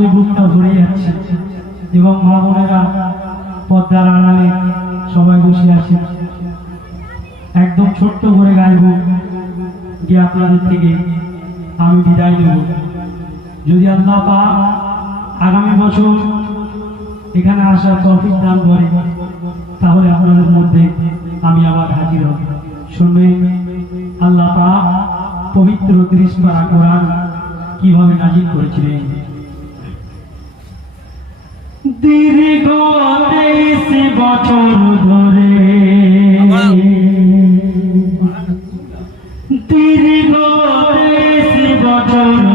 আনন্দে বুকটা ভরে যাচ্ছে এবং মা বোনেরা পর্দার আড়ালে সবাই বসে আছে। একদম ছোট্ট করে গাইব, গিয়ে আপনাদের থেকে আমি বিদায় নেব। যদি আল্লাহ পাক আগামী বছর এখানে আসার তৌফিক দান করে, তাহলে আপনাদের মধ্যে আমি আবার হাজির হব। শুনবেন আল্লাহ পাক পবিত্র 30 পারা কোরআন কিভাবে নাজিল করেছিলেন। দীর্ঘ 23 বছর ধরে, দীর্ঘ 23 বছর